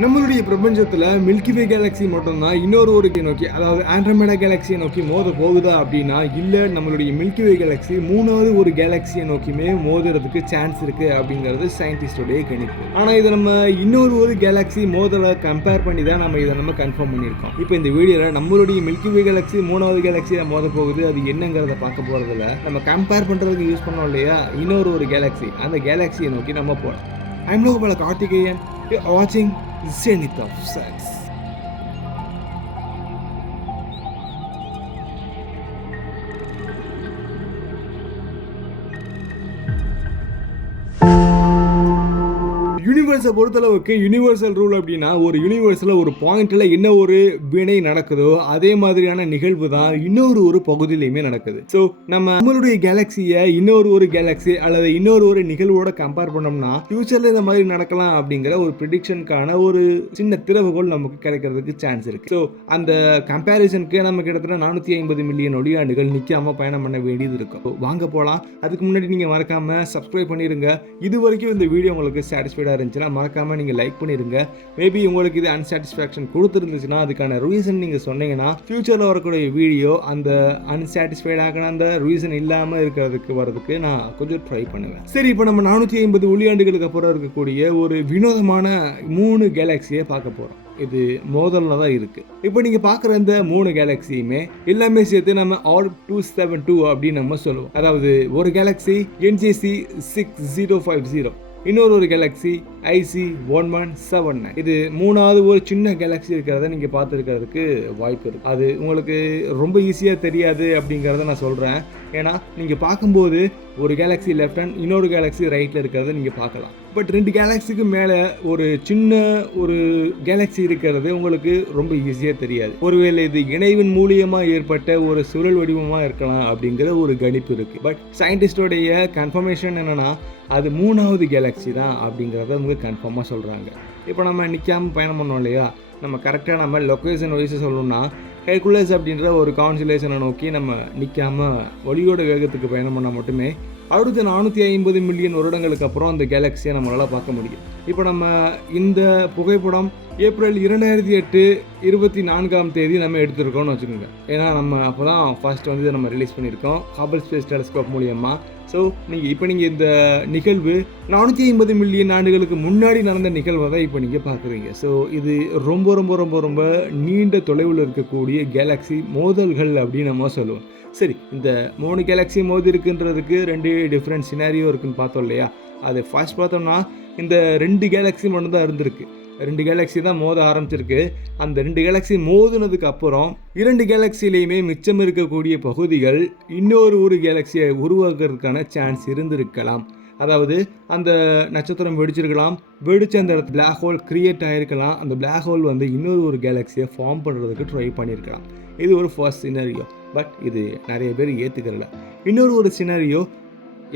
நம்மளுடைய பிரபஞ்சத்தில் Milky Way Galaxy மட்டும்தான் இன்னொரு நோக்கி, அதாவது ஆண்ட்ரோமேடா கேலக்சியை நோக்கி மோத போகுதா அப்படின்னா இல்லை, நம்மளுடைய மில்கிவே கேலக்ஸி மூணாவது ஒரு கேலக்சியை நோக்கியுமே மோதுறதுக்கு சான்ஸ் இருக்கு அப்படிங்கிறது சயின்டிஸ்டோடைய கணிப்பு. ஆனால் இதை நம்ம இன்னொரு கேலக்சி மோதலை கம்பேர் பண்ணி தான் நம்ம கன்ஃபார்ம் பண்ணியிருக்கோம். இப்போ இந்த வீடியோவில் நம்மளுடைய மில்கிவே கேலக்சி மூணாவது கேலக்சியை மோத போகுது, அது என்னங்கிறத பார்க்க போகிறதில்ல. நம்ம கம்பேர் பண்ணுறதுக்கு யூஸ் பண்ணோம் இல்லையா இன்னொரு கேலக்சி, அந்த கேலக்சியை நோக்கி நம்ம போகலாம். I'm LOGABALAKARTHIKEYAN. You're watching Zenith of Science. யூனிவர்ஸை பொறுத்தளவுக்கு யூனிவர்சல் ரூல் அப்படின்னா ஒரு யூனிவர்ஸில் ஒரு பாயிண்ட்டில் என்ன ஒரு வினை நடக்குதோ அதே மாதிரியான நிகழ்வு தான் இன்னொரு பகுதியிலையுமே நடக்குது. ஸோ நம்மளுடைய கேலக்சியை இன்னொரு கேலக்சி அல்லது இன்னொரு நிகழ்வோட கம்பேர் பண்ணோம்னா ஃபியூச்சரில் இந்த மாதிரி நடக்கலாம் அப்படிங்கிற ஒரு ப்ரிடிக்ஷனுக்கான ஒரு சின்ன திறவுகோல் நமக்கு கிடைக்கிறதுக்கு சான்ஸ் இருக்கு. ஸோ அந்த கம்பேரிசனுக்கு நம்ம கிட்டத்தட்ட 450 மில்லியன் ஒளியாண்டுகள் நிற்காம பயணம் பண்ண வேண்டியது இருக்கும். வாங்க போகலாம். அதுக்கு முன்னாடி நீங்கள் மறக்காம சப்ஸ்கிரைப் பண்ணிடுங்க. இது வரைக்கும் இந்த வீடியோ உங்களுக்கு சாட்டிஸ்ஃபைடாக இருந்துச்சுன்னா மறக்காம நீங்க லைக் பண்ணிருங்க. மேபி உங்களுக்கு இது அன்சாட்டிஸ்ஃபேக்ஷன் கொடுத்துருந்துச்சுன்னா அதுக்கான ரீசன் நீங்க சொன்னீங்கன்னா ஃபியூச்சர்ல வரக்கூடிய வீடியோ அந்த அன்சாட்டிஸ்ஃபைடாக அந்த ரீசன் இல்லாம வரதுக்கு நான் கொஞ்சம் ட்ரை பண்ணுவேன். சரி, இப்போ நம்ம 450 ஒளியாண்டுகளுக்கு அப்புறம் இருக்கக்கூடிய ஒரு வினோதமான 3 கேலக்சியை பார்க்க போறோம். இது மோதல்ல தான் இருக்கு. இப்போ நீங்க பாக்குற இந்த 3 கேலக்சியுமே எல்லாமே சேர்த்து நம்ம R272 அப்படின்னு நம்ம சொல்லுவோம். அதாவது ஒரு கேலக்சி NGC 6050, இன்னொரு கேலக்சி IC1179. இது மூணாவது ஒரு சின்ன கேலக்சி இருக்கிறத நீங்க பார்த்துருக்கிறதுக்கு வாய்ப்பு இருக்கு. அது உங்களுக்கு ரொம்ப ஈஸியா தெரியாது அப்படிங்கிறத நான் சொல்றேன். ஏன்னா நீங்க பார்க்கும்போது ஒரு கேலக்சி லெஃப்ட் ஹேண்ட், இன்னொரு கேலக்சி ரைட்ல இருக்கிறத நீங்க பார்க்கலாம். பட் 2 கேலக்சிக்கு மேலே ஒரு சின்ன ஒரு கேலக்சி இருக்கிறது உங்களுக்கு ரொம்ப ஈஸியாக தெரியாது. ஒருவேளை இது இணைவின் மூலியமாக ஏற்பட்ட ஒரு சுழல் வடிவமாக இருக்கலாம் அப்படிங்கிற ஒரு கணிப்பு இருக்கு. பட் சயின்டிஸ்டோடைய கன்ஃபர்மேஷன் என்னன்னா அது மூணாவது கேலக்சி தான் அப்படிங்கிறத அவங்க கன்ஃபார்மாக சொல்கிறாங்க. இப்போ நம்ம நிற்காமல் பயணம் பண்ணோம் இல்லையா, நம்ம கரெக்டாக நம்ம லொக்கேஷன் வைஸ் சொல்லணும்னா ஹெர்குலஸ் அப்படின்ற ஒரு கான்ஸ்டலேஷனை நோக்கி நம்ம நிற்காம ஒளியோட வேகத்துக்கு பயணம் பண்ணால் மட்டுமே அடுத்த 450 மில்லியன் வருடங்களுக்கு அப்புறம் அந்த கேலக்சியை நம்மளால் பார்க்க முடியும். இப்போ நம்ம இந்த புகைப்படம் ஏப்ரல் 2008 24 நம்ம எடுத்திருக்கோம்னு வச்சுக்கோங்க. ஏன்னா நம்ம அப்போ தான் ஃபர்ஸ்ட் நம்ம ரிலீஸ் பண்ணியிருக்கோம் ஹபிள் ஸ்பேஸ் டெலஸ்கோப் மூலியமாக. ஸோ நீங்கள் இந்த நிகழ்வு 450 மில்லியன் ஆண்டுகளுக்கு முன்னாடி நடந்த நிகழ்வை தான் இப்போ நீங்கள் பார்க்குறீங்க. ஸோ இது ரொம்ப ரொம்ப ரொம்ப ரொம்ப நீண்ட தொலைவில் இருக்கக்கூடிய கேலக்சி மோதல்கள் அப்படின்னு நம்ம சொல்லுவோம். சரி, இந்த 3 கேலக்சி மோதி இருக்குன்றதுக்கு 2 டிஃப்ரெண்ட் சினாரியோ இருக்குன்னு பார்த்தோம் இல்லையா. அது ஃபர்ஸ்ட் பார்த்தோம்னா இந்த 2 கேலக்சி மட்டும் தான் இருந்திருக்கு. 2 கேலக்சி தான் மோத ஆரம்பிச்சிருக்கு. அந்த 2 கேலக்சி மோதுனதுக்கு அப்புறம் 2 கேலக்சிலையுமே மிச்சம் இருக்கக்கூடிய பகுதிகள் இன்னொரு கேலக்சியை உருவாக்குறதுக்கான சான்ஸ் இருந்திருக்கலாம். அதாவது அந்த நட்சத்திரம் வெடிச்சிருக்கலாம், வெடிச்சு அந்த இடத்துல பிளாக் ஹோல் கிரியேட் ஆகிருக்கலாம். அந்த பிளாக் ஹோல் இன்னொரு கேலக்சியை ஃபார்ம் பண்ணுறதுக்கு ட்ரை பண்ணியிருக்கலாம். இது ஒரு ஃபர்ஸ்ட் சினாரியோ. பட் இது நிறைய பேர் ஏற்றுக்கிறல. இன்னொரு சினாரியோ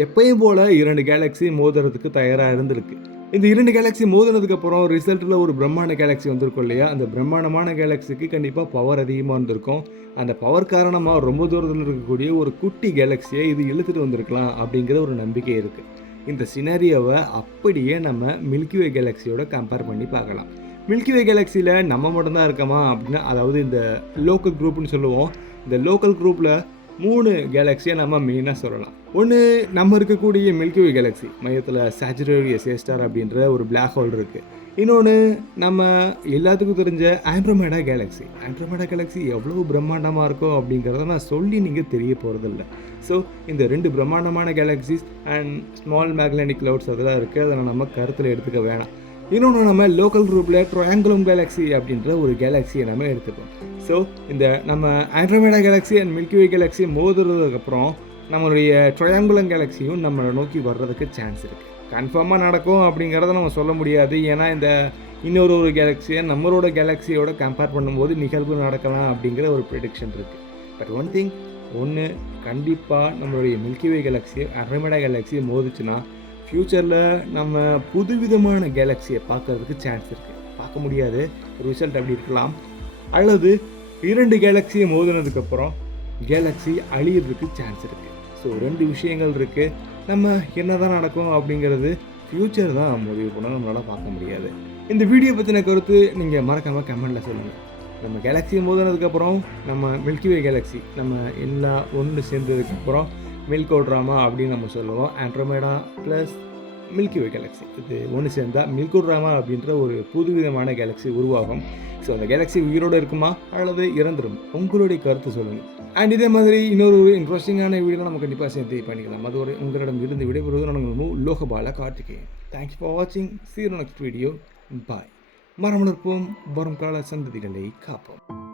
எப்பயும் போல் 2 கேலக்சி மோதுறதுக்கு தயாராக இருந்திருக்கு. இந்த 2 கேலக்சி மோதினதுக்கு அப்புறம் ரிசல்ட்டில் ஒரு பிரம்மாண்ட கேலக்சி வந்திருக்கும் இல்லையா. அந்த பிரம்மாண்டமான கேலக்சிக்கு கண்டிப்பாக பவர் அதிகமாக இருந்திருக்கும். அந்த பவர் காரணமாக ரொம்ப தூரத்தில் இருக்கக்கூடிய ஒரு குட்டி கேலக்சியை இது இழுத்துட்டு வந்திருக்கலாம் அப்படிங்கிற ஒரு நம்பிக்கை இருக்குது. இந்த சினாரியோவை அப்படியே நம்ம மில்கிவே கேலக்சியோட கம்பேர் பண்ணி பார்க்கலாம். மில்கிவே கேலக்சியில் நம்ம மட்டும்தான் இருக்கோமா அப்படின்னா, அதாவது இந்த லோக்கல் குரூப்னு சொல்லுவோம். இந்த லோக்கல் குரூப்பில் 3 கேலக்சியை நம்ம மெயினாக சொல்லலாம். ஒன்று நம்ம இருக்கக்கூடிய மில்கிவே கேலக்சி மையத்தில் சாஜிட்டேரியஸ் A ஸ்டார் அப்படின்ற ஒரு பிளாக் ஹோல் இருக்குது. இன்னொன்று நம்ம எல்லாத்துக்கும் தெரிஞ்ச ஆண்ட்ரோமேடா கேலக்சி எவ்வளோ பிரம்மாண்டமாக இருக்கும் அப்படிங்கிறத நான் சொல்லி நீங்கள் தெரிய போகிறதில்ல. ஸோ இந்த 2 பிரம்மாண்டமான galaxies and small magnetic clouds அதெல்லாம் இருக்குது. அதை நம்ம கருத்தில் எடுத்துக்க வேணாம். இன்னொன்று நம்ம லோக்கல் குரூப்பில் ட்ரையாங்குலம் கேலக்சி அப்படின்ற ஒரு கேலக்சியை நம்ம எடுத்துப்போம். ஸோ இந்த நம்ம Andromeda galaxy and Milky Way galaxy மோதுறதுக்கப்புறம் நம்மளுடைய ட்ரையாங்குலம் கேலக்சியும் நம்மளை நோக்கி வர்றதுக்கு சான்ஸ் இருக்குது. கன்ஃபார்மாக நடக்கும் அப்படிங்கிறத நம்ம சொல்ல முடியாது. ஏன்னா இந்த இன்னொரு கேலக்சியை நம்மளோட கேலக்சியோட கம்பேர் பண்ணும்போது நிகழ்வு நடக்கலாம் அப்படிங்கிற ஒரு ப்ரெடிக்ஷன் இருக்குது. பட் ஒன்று கண்டிப்பாக நம்மளுடைய மில்கிவே கேலக்சி ஆண்ட்ரோமேடா கேலக்சியை மோதிச்சுன்னா ஃப்யூச்சரில் நம்ம புதுவிதமான கேலக்சியை பார்க்கறதுக்கு சான்ஸ் இருக்குது. பார்க்க முடியாது, ரிசல்ட் அப்படி இருக்கலாம். அல்லது 2 கேலக்சியை மோதினதுக்கப்புறம் கேலக்சி அழியிறதுக்கு சான்ஸ் இருக்குது. ஸோ 2 விஷயங்கள் இருக்குது. நம்ம என்ன தான் நடக்கும் அப்படிங்கிறது ஃப்யூச்சர் தான் முடிவு பண்ண நம்மளால் பார்க்க முடியாது. இந்த வீடியோ பற்றின கருத்து நீங்கள் மறக்காமல் கமெண்டில் சொல்லுங்கள். நம்ம கேலக்ஸி மோதினதுக்கப்புறம் நம்ம மில்கிவே கேலக்ஸி நம்ம எல்லா ஒன்று சேர்ந்ததுக்கப்புறம் மில்கோட்ராமா அப்படின்னு நம்ம சொல்லுவோம். ஆண்ட்ரோமேடா ப்ளஸ் மில்கிவே கேலக்ஸி இது ஒன்று சேர்ந்தால் மில்கோட்ராமா அப்படின்ற ஒரு புதுவிதமான கேலக்ஸி உருவாகும். ஸோ அந்த கேலக்ஸி உயிரோடு இருக்குமா அல்லது இறந்துடும்? உங்களுடைய கருத்து சொல்லுங்கள். அண்ட் இதே மாதிரி இன்னொரு இன்ட்ரெஸ்டிங்கான வீடியோ நம்ம கண்டிப்பாக சேர்த்து பண்ணிக்கலாம். அது ஒரு உங்களிடம் இருந்து விடைபெறுவது நான் லோகபாலகார்த்திகேயன். தேங்க்யூ ஃபார் வாட்சிங். see you next video. பாய். மரம் வளர்ப்போம், வரும் கால சந்ததிகளை காப்போம்.